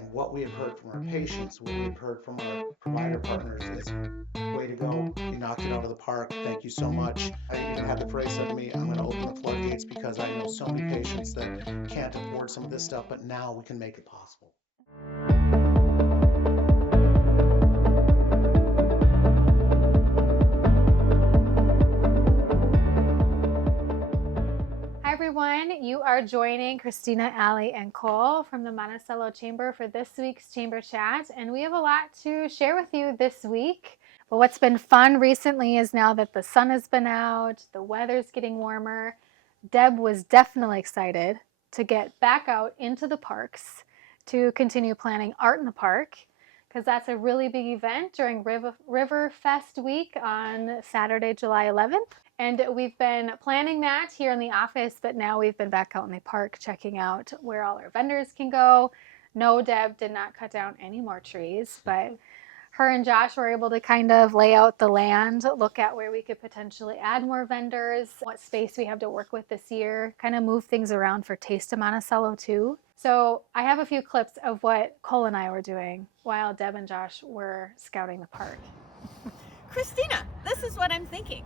And what we have heard from our patients, what we've heard from our provider partners is, way to go, you knocked it out of the park, thank you so much. I even had the phrase said to me, I'm going to open the floodgates because I know so many patients that can't afford some of this stuff, but now we can make it possible. Hi everyone, you are joining Kristina, Allie, and Cole from the Monticello Chamber for this week's Chamber Chat, and we have a lot to share with you this week. But what's been fun recently is now that the sun has been out, the weather's getting warmer, Deb was definitely excited to get back out into the parks to continue planning Art in the Park, because that's a really big event during River Fest week on Saturday, July 11th. And we've been planning that here in the office, but now we've been back out in the park checking out where all our vendors can go. No, Deb did not cut down any more trees, but her and Josh were able to kind of lay out the land, look at where we could potentially add more vendors, what space we have to work with this year, kind of move things around for Taste of Monticello too. So I have a few clips of what Cole and I were doing while Deb and Josh were scouting the park. Kristina, this is what I'm thinking.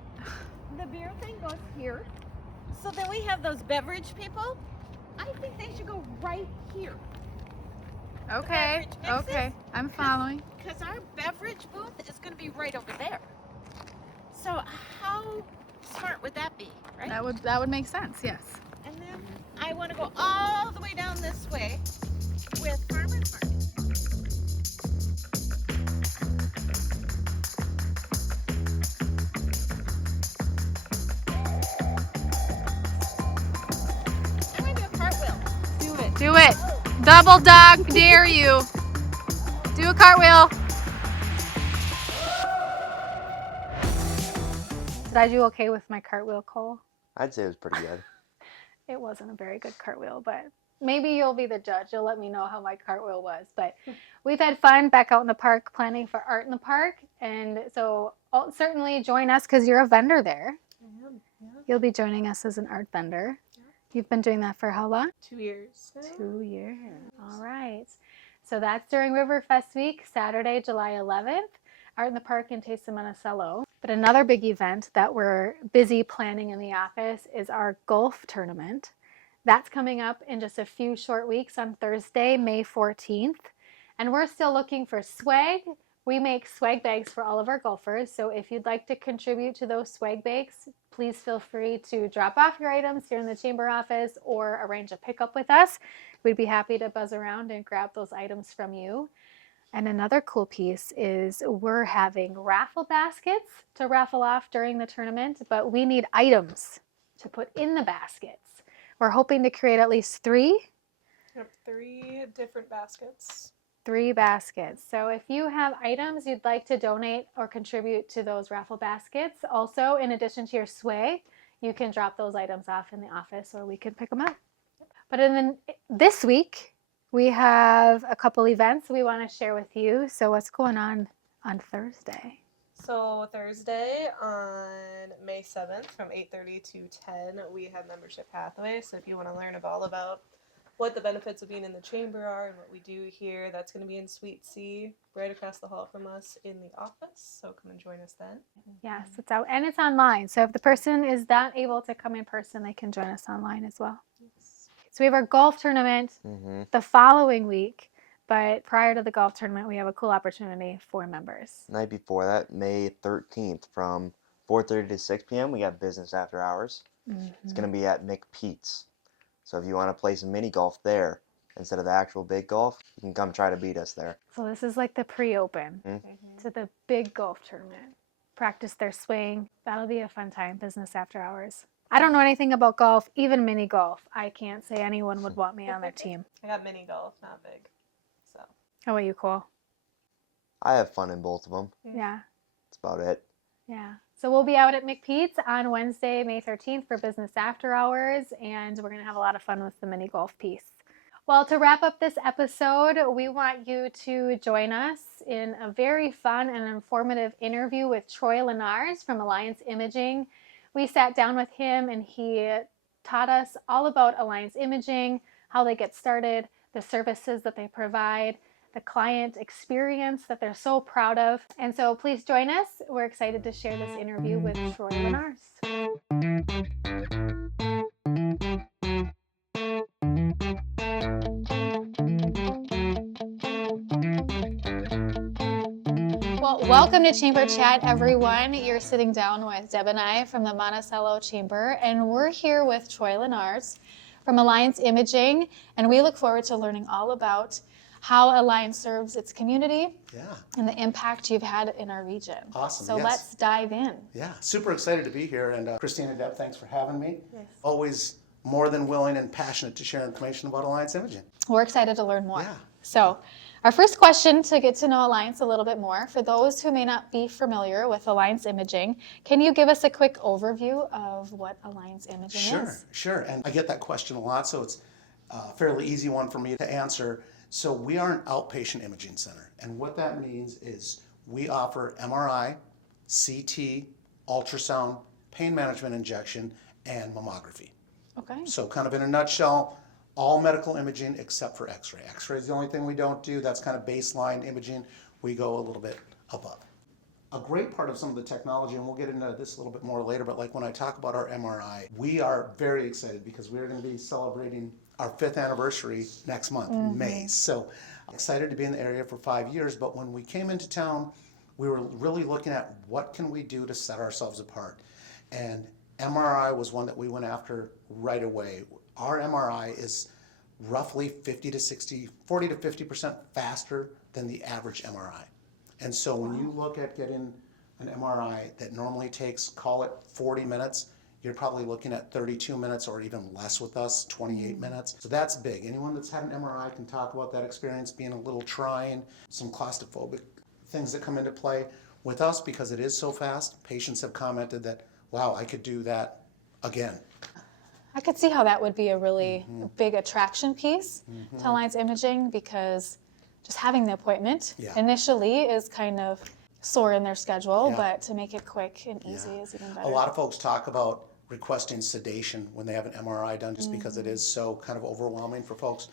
The beer thing goes here. So then we have those beverage people. I think they should go right here. Okay, I'm following. Because our beverage booth is going to be right over there. So how smart would that be, right? That would make sense, yes. And then I want to go all the way down this way with farmers market. I'm going to do a cartwheel. Do it. Double dog dare you. Do a cartwheel. Did I do okay with my cartwheel, Cole? I'd say it was pretty good. It wasn't a very good cartwheel, but maybe you'll be the judge. You'll let me know how my cartwheel was. But we've had fun back out in the park planning for Art in the Park. And so certainly join us because you're a vendor there. I am, yeah. You'll be joining us as an art vendor. Yeah. You've been doing that for how long? 2 years. 2 years. All right. So that's during Riverfest week, Saturday, July 11th. Art in the Park in Taste of Monticello. But another big event that we're busy planning in the office is our golf tournament. That's coming up in just a few short weeks on Thursday, May 14th. And we're still looking for swag. We make swag bags for all of our golfers. So if you'd like to contribute to those swag bags, please feel free to drop off your items here in the chamber office or arrange a pickup with us. We'd be happy to buzz around and grab those items from you. And another cool piece is we're having raffle baskets to raffle off during the tournament, but we need items to put in the baskets. We're hoping to create at least 3. Yep, 3 different baskets. 3 baskets. So if you have items you'd like to donate or contribute to those raffle baskets, also in addition to your swag, you can drop those items off in the office or we can pick them up. But this week, we have a couple events we want to share with you. So what's going on Thursday? So Thursday on May 7th from 8:30 to 10, we have Membership Pathway. So if you want to learn all about what the benefits of being in the chamber are and what we do here, that's going to be in Suite C, right across the hall from us in the office. So come and join us then. Yes, it's out and it's online. So if the person is not able to come in person, they can join us online as well. Yes. So we have our golf tournament the following week, but prior to the golf tournament, we have a cool opportunity for members. Night before that, May 13th, from 4:30 to 6 p.m., we got business after hours. It's going to be at McPete's. So if you want to play some mini golf there instead of the actual big golf, you can come try to beat us there. So this is like the pre-open to the big golf tournament. Practice their swing. That'll be a fun time, business after hours. I don't know anything about golf, even mini golf. I can't say anyone would want me on their team. I got mini golf, not big. So. How about you, Cole? I have fun in both of them. Yeah. That's about it. Yeah. So we'll be out at McPete's on Wednesday, May 13th for business after hours, and we're going to have a lot of fun with the mini golf piece. Well, to wrap up this episode, we want you to join us in a very fun and informative interview with Troy Lenarz from Alliance Imaging. We sat down with him and he taught us all about Alliance Imaging, how they get started, the services that they provide, the client experience that they're so proud of. And so please join us. We're excited to share this interview with Troy Lenarz. Well, welcome to Chamber Chat, everyone. You're sitting down with Deb and I from the Monticello Chamber, and we're here with Troy Lenarz from Alliance Imaging, and we look forward to learning all about how Alliance serves its community and the impact you've had in our region. Awesome. So let's dive in. Yeah, super excited to be here. And Kristina and Deb, thanks for having me. Yes. Always more than willing and passionate to share information about Alliance Imaging. We're excited to learn more. Yeah. So our first question to get to know Alliance a little bit more, for those who may not be familiar with Alliance Imaging, can you give us a quick overview of what Alliance Imaging is? Sure. And I get that question a lot, so it's a fairly easy one for me to answer. So we are an outpatient imaging center, and what that means is we offer MRI, CT, ultrasound, pain management injection, and mammography. Okay. So kind of in a nutshell, all medical imaging except for X-ray. X-ray is the only thing we don't do. That's kind of baseline imaging. We go a little bit above. A great part of some of the technology, and we'll get into this a little bit more later, but like when I talk about our MRI, we are very excited because we're going to be celebrating our 5th anniversary next month, May. So excited to be in the area for 5 years, but when we came into town, we were really looking at what can we do to set ourselves apart. And MRI was one that we went after right away. Our MRI is roughly 40 to 50% faster than the average MRI. And so when you look at getting an MRI that normally takes, call it 40 minutes, you're probably looking at 32 minutes or even less with us, 28 minutes. So that's big. Anyone that's had an MRI can talk about that experience being a little trying, some claustrophobic things that come into play. With us, because it is so fast, patients have commented that, wow, I could do that again. I could see how that would be a really big attraction piece to Alliance Imaging, because just having the appointment initially is kind of sore in their schedule, but to make it quick and easy is even better. A lot of folks talk about requesting sedation when they have an MRI done just because it is so kind of overwhelming for folks.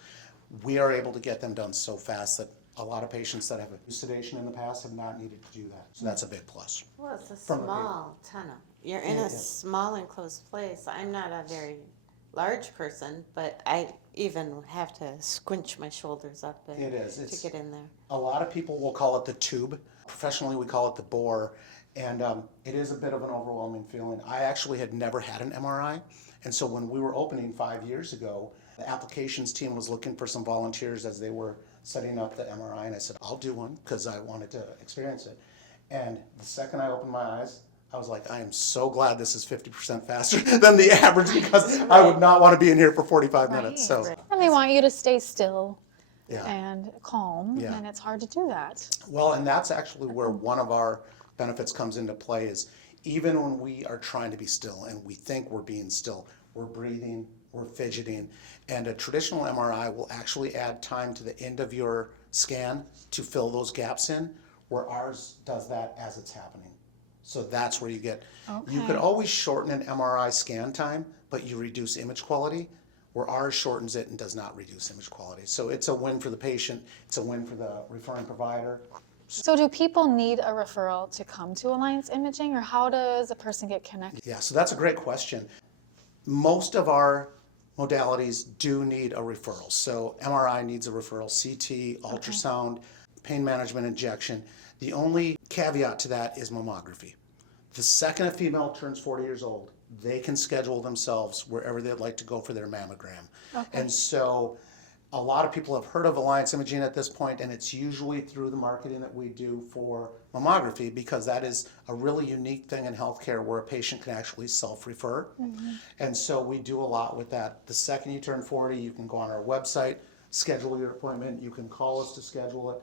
We are able to get them done so fast that a lot of patients that have used sedation in the past have not needed to do that. So that's a big plus. Well, it's a small tunnel. You're in a small enclosed place. I'm not a very large person, but I even have to squinch my shoulders up to get in there. A lot of people will call it the tube. Professionally, we call it the bore. And it is a bit of an overwhelming feeling. I actually had never had an MRI. And so when we were opening 5 years ago, the applications team was looking for some volunteers as they were setting up the MRI. And I said, I'll do one because I wanted to experience it. And the second I opened my eyes, I was like, I am so glad this is 50% faster than the average, because I would not want to be in here for 45 minutes. So, And they want you to stay still and calm, and it's hard to do that. Well, and that's actually where one of our benefits comes into play, is even when we are trying to be still and we think we're being still, we're breathing, we're fidgeting, and a traditional MRI will actually add time to the end of your scan to fill those gaps in, where ours does that as it's happening. So that's where you get, you could always shorten an MRI scan time, but you reduce image quality, where ours shortens it and does not reduce image quality. So it's a win for the patient, it's a win for the referring provider. So do people need a referral to come to Alliance Imaging, or how does a person get connected? Yeah, so that's a great question. Most of our modalities do need a referral. So MRI needs a referral, CT, ultrasound, pain management injection. The only caveat to that is mammography. The second a female turns 40 years old, they can schedule themselves wherever they'd like to go for their mammogram. And so a lot of people have heard of Alliance Imaging at this point, and it's usually through the marketing that we do for mammography, because that is a really unique thing in healthcare where a patient can actually self-refer. And so we do a lot with that. The second you turn 40, you can go on our website, schedule your appointment, you can call us to schedule it.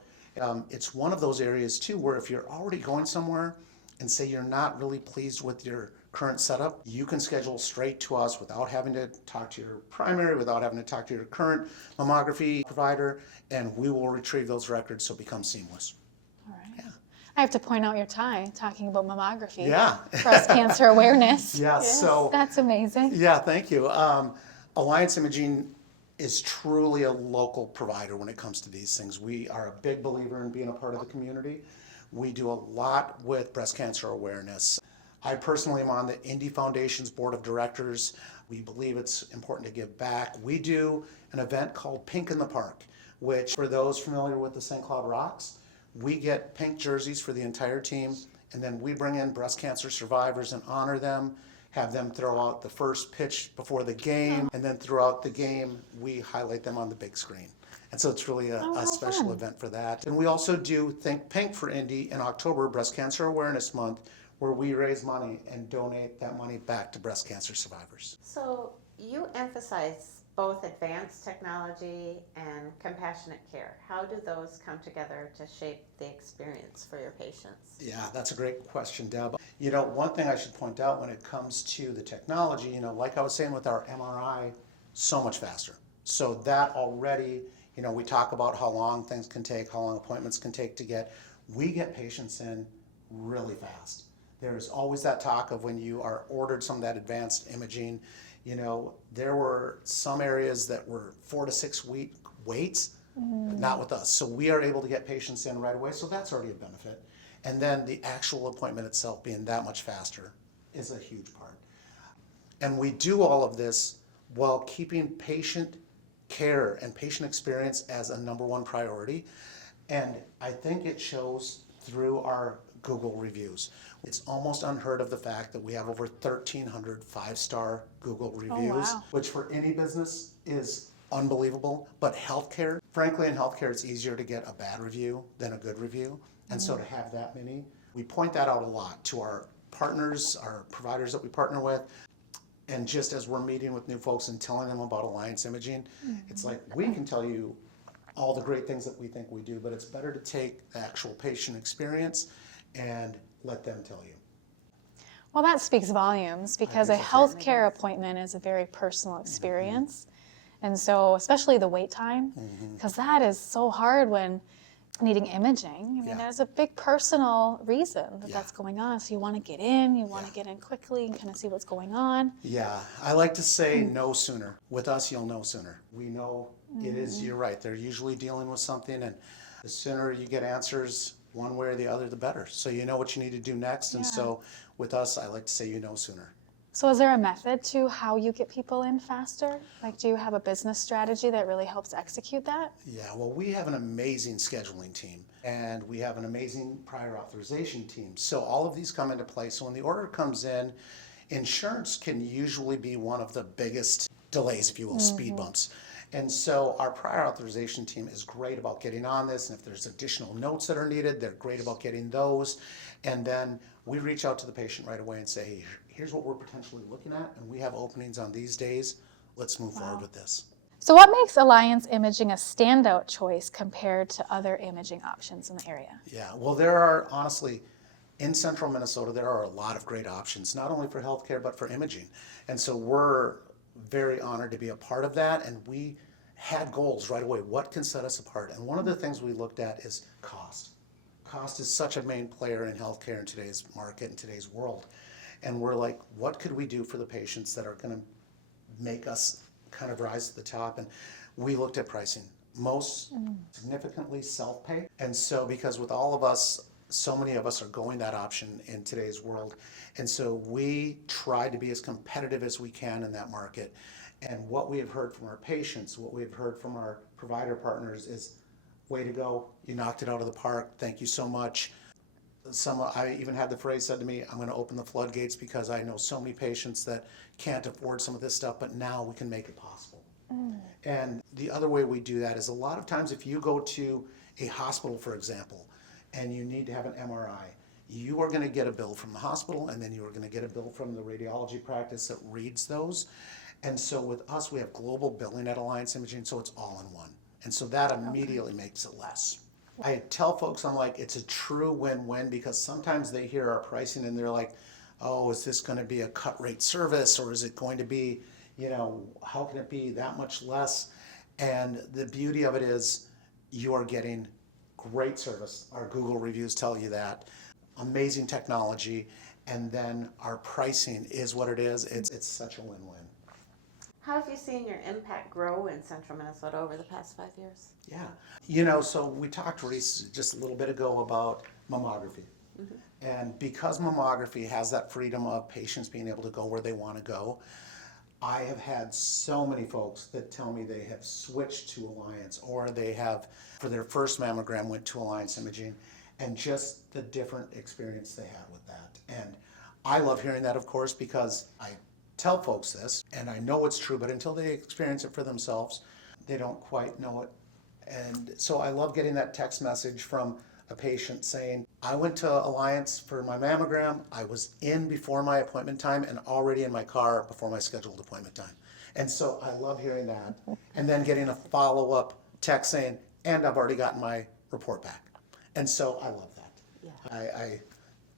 It's one of those areas too where if you're already going somewhere and say you're not really pleased with your current setup, you can schedule straight to us without having to talk to your primary, without having to talk to your current mammography provider, and we will retrieve those records so it becomes seamless. All right. Yeah. I have to point out your tie talking about mammography. Yeah. Breast cancer awareness. Yeah, so that's amazing. Yeah, thank you. Alliance Imaging is truly a local provider when it comes to these things. We are a big believer in being a part of the community. We do a lot with breast cancer awareness. I personally am on the Indy Foundation's board of directors. We believe it's important to give back. We do an event called Pink in the Park, which for those familiar with the St. Cloud Rocks, we get pink jerseys for the entire team, and then we bring in breast cancer survivors and honor them, have them throw out the first pitch before the game, and then throughout the game, we highlight them on the big screen. And so it's really a special event for that. And we also do Think Pink for Indy in October, Breast Cancer Awareness Month, where we raise money and donate that money back to breast cancer survivors. So you emphasize both advanced technology and compassionate care. How do those come together to shape the experience for your patients? Yeah, that's a great question, Deb. You know, one thing I should point out when it comes to the technology, you know, like I was saying with our MRI, so much faster. So that already, you know, we talk about how long things can take, how long appointments can take to get. We get patients in really fast. There's always that talk of when you are ordered some of that advanced imaging, you know, there were some areas that were 4 to 6 week waits, but not with us. So we are able to get patients in right away, so that's already a benefit. And then the actual appointment itself being that much faster is a huge part. And we do all of this while keeping patient care and patient experience as a #1 priority. And I think it shows through our Google reviews. It's almost unheard of the fact that we have over 1,300 5-star Google reviews, which for any business is unbelievable. But healthcare, frankly, in healthcare, it's easier to get a bad review than a good review. And so to have that many, we point that out a lot to our partners, our providers that we partner with. And just as we're meeting with new folks and telling them about Alliance Imaging, it's like, we can tell you all the great things that we think we do, but it's better to take the actual patient experience and let them tell you. Well, that speaks volumes because a healthcare appointment is a very personal experience. And so, especially the wait time, because that is so hard when needing imaging. I mean, there's a big personal reason that that's going on. So you want to get in, you want to get in quickly and kind of see what's going on. Yeah, I like to say no sooner. With us, you'll know sooner. We know it is, you're right, they're usually dealing with something, and the sooner you get answers one way or the other, the better. So you know what you need to do next, and so with us, I like to say you know sooner. So is there a method to how you get people in faster? Like, do you have a business strategy that really helps execute that? Yeah, well, we have an amazing scheduling team, and we have an amazing prior authorization team. So all of these come into play. So when the order comes in, insurance can usually be one of the biggest delays, if you will, speed bumps. And so our prior authorization team is great about getting on this, and if there's additional notes that are needed, they're great about getting those. And then we reach out to the patient right away and say, hey, here's what we're potentially looking at, and we have openings on these days. Let's move forward with this. So what makes Alliance Imaging a standout choice compared to other imaging options in the area? Yeah, well, there are, honestly, in central Minnesota, there are a lot of great options, not only for healthcare, but for imaging. And so we're very honored to be a part of that, and we had goals right away. What can set us apart? And one of the things we looked at is cost. Cost is such a main player in healthcare in today's market, in today's world. And we're like, what could we do for the patients that are going to make us kind of rise to the top? And we looked at pricing. Most significantly self-pay. And so because with all of us, so many of us are going that option in today's world. And so we try to be as competitive as we can in that market. And what we have heard from our patients, what we've heard from our provider partners is, way to go, you knocked it out of the park, thank you so much. I even had the phrase said to me, I'm going to open the floodgates because I know so many patients that can't afford some of this stuff, but now we can make it possible. And the other way we do that is a lot of times if you go to a hospital, for example, and you need to have an MRI, you are going to get a bill from the hospital, and then you are going to get a bill from the radiology practice that reads those. And so with us, we have global billing at Alliance Imaging, so it's all in one. And so that immediately makes it less. I tell folks, I'm like, it's a true win-win, because sometimes they hear our pricing and they're like, oh, is this going to be a cut rate service, or is it going to be, you know, how can it be that much less? And the beauty of it is you are getting great service. Our Google reviews tell you that. Amazing technology, and then our pricing is what it is. It's such a win-win. How have you seen your impact grow in central Minnesota over the past 5 years? Yeah. So we talked, Reese, just a little bit ago about mammography. And because mammography has that freedom of patients being able to go where they want to go, I have had so many folks that tell me they have switched to Alliance, or they have, for their first mammogram, went to Alliance Imaging, and just the different experience they had with that. And I love hearing that, of course, because I tell folks this, and I know it's true, but until they experience it for themselves, they don't quite know it. And so I love getting that text message from a patient saying, I went to Alliance for my mammogram, I was in before my appointment time and already in my car before my scheduled appointment time. And so I love hearing that. And then getting a follow-up text saying, and I've already gotten my report back. And so I love that. Yeah.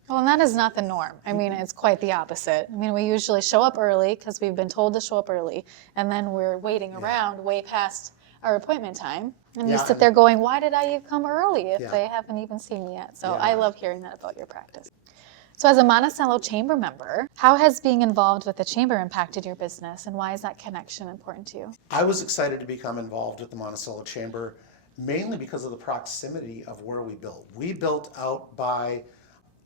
Well, and that is not the norm. I mean, it's quite the opposite. I mean, we usually show up early because we've been told to show up early, and then we're waiting around way past our appointment time. And you sit there going, why did I come early if they haven't even seen me yet? So I love hearing that about your practice. So as a Monticello Chamber member, how has being involved with the Chamber impacted your business, and why is that connection important to you? I was excited to become involved with the Monticello Chamber mainly because of the proximity of where we built. We built out by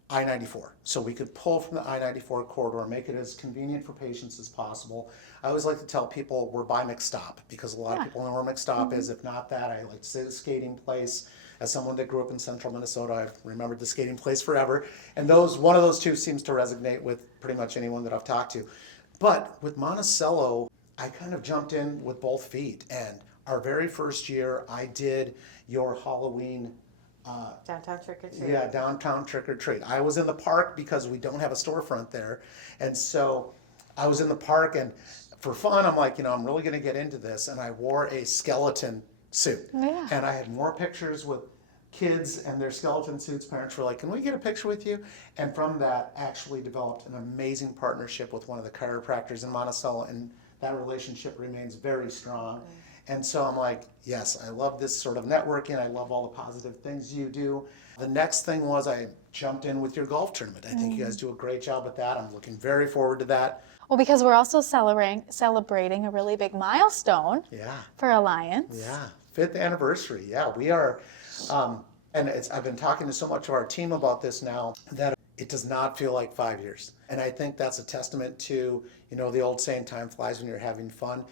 I-94, so we could pull from the I-94 corridor, make it as convenient for patients as possible. I always like to tell people we're by McStop, because a lot of people know where McStop is. If not that, I like to say the skating place. As someone that grew up in central Minnesota, I've remembered the skating place forever. And one of those two seems to resonate with pretty much anyone that I've talked to. But with Monticello, I kind of jumped in with both feet. And our very first year, I did your Halloween Downtown trick or treat. Yeah, downtown trick or treat. I was in the park because we don't have a storefront there. And so I was in the park, and for fun, I'm like, I'm really going to get into this. And I wore a skeleton suit. Yeah. And I had more pictures with kids and their skeleton suits. Parents were like, can we get a picture with you? And from that, actually developed an amazing partnership with one of the chiropractors in Monticello. And that relationship remains very strong. And so I'm like, yes, I love this sort of networking. I love all the positive things you do. The next thing was I jumped in with your golf tournament. I think you guys do a great job with that. I'm looking very forward to that. Well, because we're also celebrating a really big milestone for Alliance. Yeah, 5th anniversary. Yeah, we are. And I've been talking to so much of our team about this now that it does not feel like 5 years. And I think that's a testament to, the old saying, time flies when you're having fun.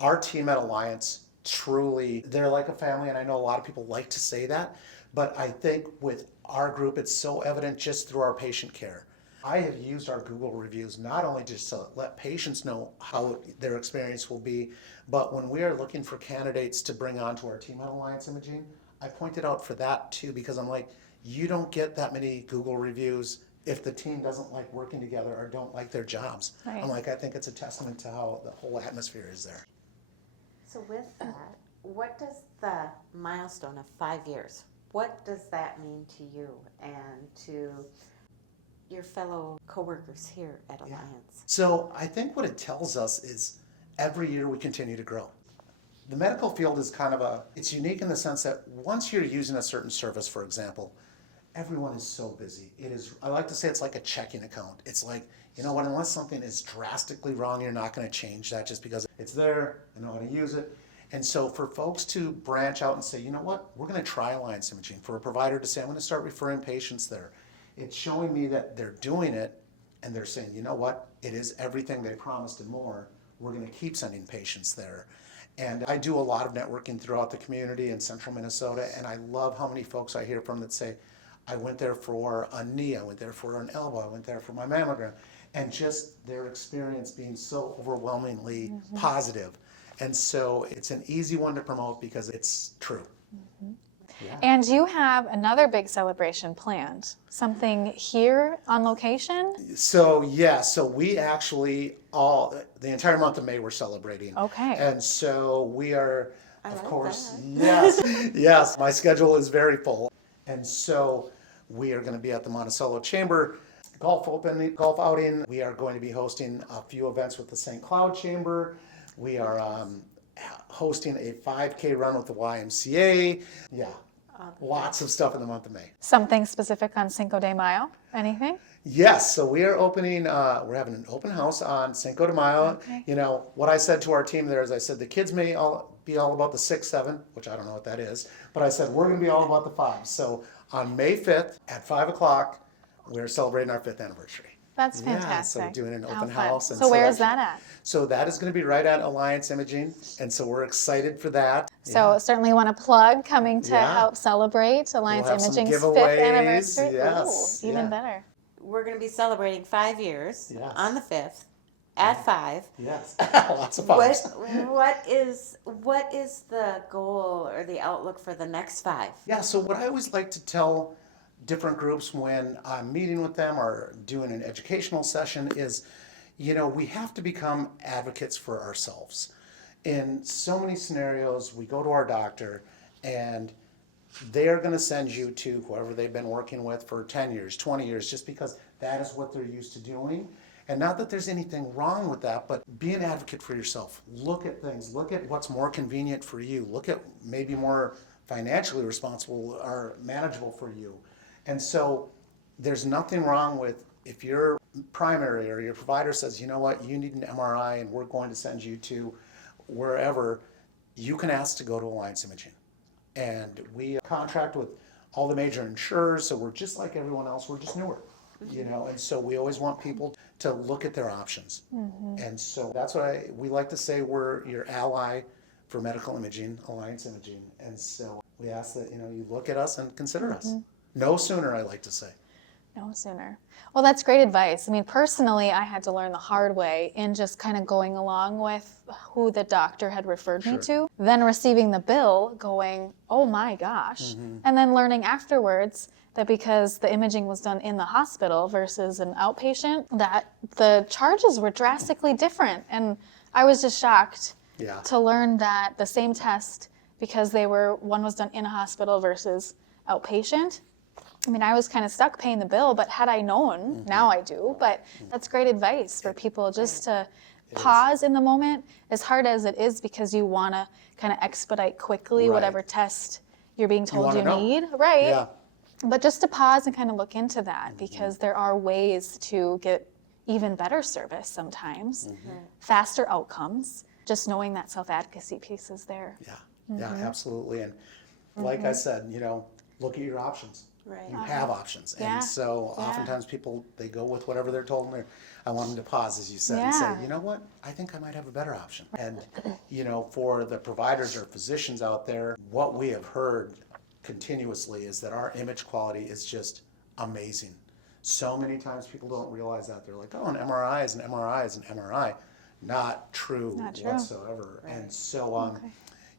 Our team at Alliance, truly, they're like a family, and I know a lot of people like to say that, but I think with our group, it's so evident just through our patient care. I have used our Google reviews not only just to let patients know how their experience will be, but when we are looking for candidates to bring onto our team at Alliance Imaging, I pointed out for that too, because I'm like, you don't get that many Google reviews if the team doesn't like working together or don't like their jobs. Right. I'm like, I think it's a testament to how the whole atmosphere is there. So with that, what does the milestone of 5 years, what does that mean to you and to your fellow coworkers here at Alliance? So I think what it tells us is every year we continue to grow. The medical field is it's unique in the sense that once you're using a certain service, for example, everyone is so busy. I like to say it's like a checking account. It's like, unless something is drastically wrong, you're not going to change that just because it's there, I know how to use it. And so for folks to branch out and say, you know what, we're going to try Alliance Imaging. For a provider to say, I'm going to start referring patients there. It's showing me that they're doing it and they're saying, you know what, it is everything they promised and more. We're going to keep sending patients there. And I do a lot of networking throughout the community in central Minnesota, and I love how many folks I hear from that say, I went there for a knee, I went there for an elbow, I went there for my mammogram, and just their experience being so overwhelmingly positive. And so it's an easy one to promote because it's true. Yeah. And you have another big celebration planned, something here on location? So we actually the entire month of May we're celebrating. Okay. And so we are, of course, that. yes, my schedule is very full. And so we are going to be at the Monticello Chamber golf outing. We are going to be hosting a few events with the St. Cloud Chamber. We are hosting a 5K run with the YMCA. Yeah. Lots of stuff in the month of May. Something specific on Cinco de Mayo? Anything? Yes, so we are opening, we're having an open house on Cinco de Mayo. Okay. You know, what I said to our team there is I said the kids may be all about the 6, 7, which I don't know what that is, but I said we're going to be all about the 5. So on May 5th at 5 o'clock, we're celebrating our 5th anniversary. That's Yeah, fantastic. so we're doing an How open fun. house. And So where is that at? So that is going to be right at Alliance Imaging, and so we're excited for that. So certainly want to plug coming to Yeah. help celebrate Alliance We'll have some Imaging's giveaways, 5th anniversary. yes, Ooh, even yeah. better. We're going to be celebrating 5 years Yes. on the 5th at 5. Yes, lots of fun. What is the goal or the outlook for the next 5? Yeah, so what I always like to tell different groups when I'm meeting with them or doing an educational session is, you know, we have to become advocates for ourselves. In so many scenarios, we go to our doctor and they're going to send you to whoever they've been working with for 10 years, 20 years, just because that is what they're used to doing. And not that there's anything wrong with that, but be an advocate for yourself. Look at things. Look at what's more convenient for you. Look at maybe more financially responsible or manageable for you. And so there's nothing wrong with if your primary or your provider says, you know what, you need an MRI and we're going to send you to wherever, you can ask to go to Alliance Imaging. And we contract with all the major insurers, so we're just like everyone else, we're just newer, you know, and so we always want people to look at their options. And so that's why we like to say we're your ally for medical imaging, Alliance Imaging. And so we ask that, you know, you look at us and consider us. No sooner, I like to say. No sooner. Well, that's great advice. I mean, personally, I had to learn the hard way in just kind of going along with who the doctor had referred me to, then receiving the bill going, oh my gosh, and then learning afterwards that because the imaging was done in the hospital versus an outpatient, that the charges were drastically different. And I was just shocked to learn that the same test, because one was done in a hospital versus outpatient, I mean, I was kind of stuck paying the bill, but had I known, now I do, but that's great advice for people just to pause in the moment, as hard as it is, because you want to kind of expedite quickly whatever test you're being told you need, right? Yeah. But just to pause and kind of look into that, because there are ways to get even better service sometimes, faster outcomes, just knowing that self-advocacy piece is there. Yeah, absolutely. And like I said, you know, look at your options. Right. You have options. And so oftentimes people, they go with whatever they're told, and I want them to pause, as you said, and say, you know what, I think I might have a better option. And, you know, for the providers or physicians out there, what we have heard continuously is that our image quality is just amazing. So many times people don't realize that. They're like, oh, an MRI is an MRI is an MRI. Not true whatsoever. Right. And so,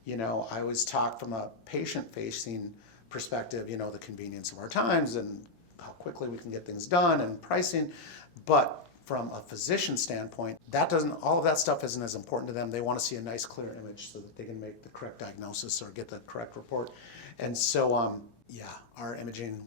you know, I always talk from a patient-facing perspective, you know, the convenience of our times and how quickly we can get things done and pricing. But from a physician standpoint, all of that stuff isn't as important to them. They want to see a nice, clear image so that they can make the correct diagnosis or get the correct report. And so, our imaging,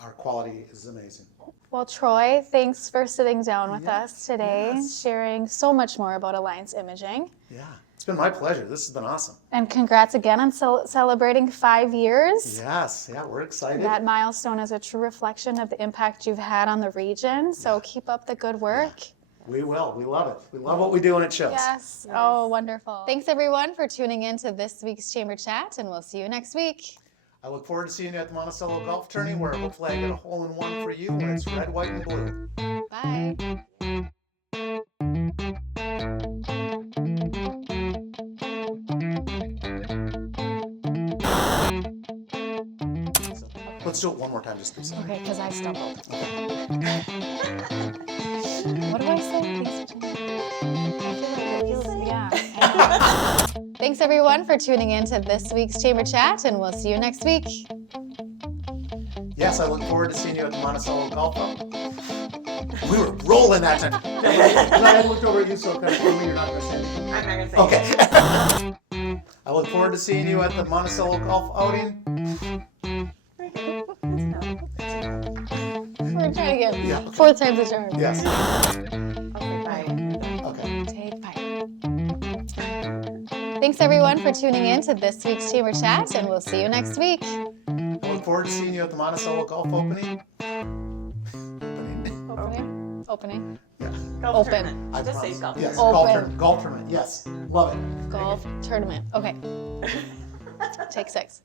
our quality is amazing. Well, Troy, thanks for sitting down with us today, sharing so much more about Alliance Imaging. Yeah, it's been my pleasure. This has been awesome. And congrats again on celebrating 5 years. Yes, we're excited. That milestone is a true reflection of the impact you've had on the region, so keep up the good work. We will. We love it. We love what we do and it shows. Yes. Oh, wonderful. Thanks, everyone, for tuning in to this week's Chamber Chat, and we'll see you next week. I look forward to seeing you at the Monticello Golf Tourney, where hopefully I get a hole-in-one for you when it's red, white, and blue. Bye. Let's do it one more time, just 3 seconds. Okay, because I stumbled. What do I say? Thanks, everyone, for tuning in to this week's Chamber Chat, and we'll see you next week. Yes, I look forward to seeing you at the Monticello Golf Club. We were rolling that time. I looked over at you, so kind of told me you're not going to say anything. I'm not going to say Okay. I look forward to seeing you at the Monticello Golf outing. We're trying again. Yeah. 4th time's the charm. Yes. Okay, bye. Okay. Take 5. Thanks, everyone, for tuning in to this week's Chamber Chat, and we'll see you next week. forward to seeing you at the Monticello Golf Opening. Opening. Yeah. Golf Open. tournament. I Just say promise. golf. Yes, Open. golf tournament. Yes, love it. Golf tournament. Okay. Take 6.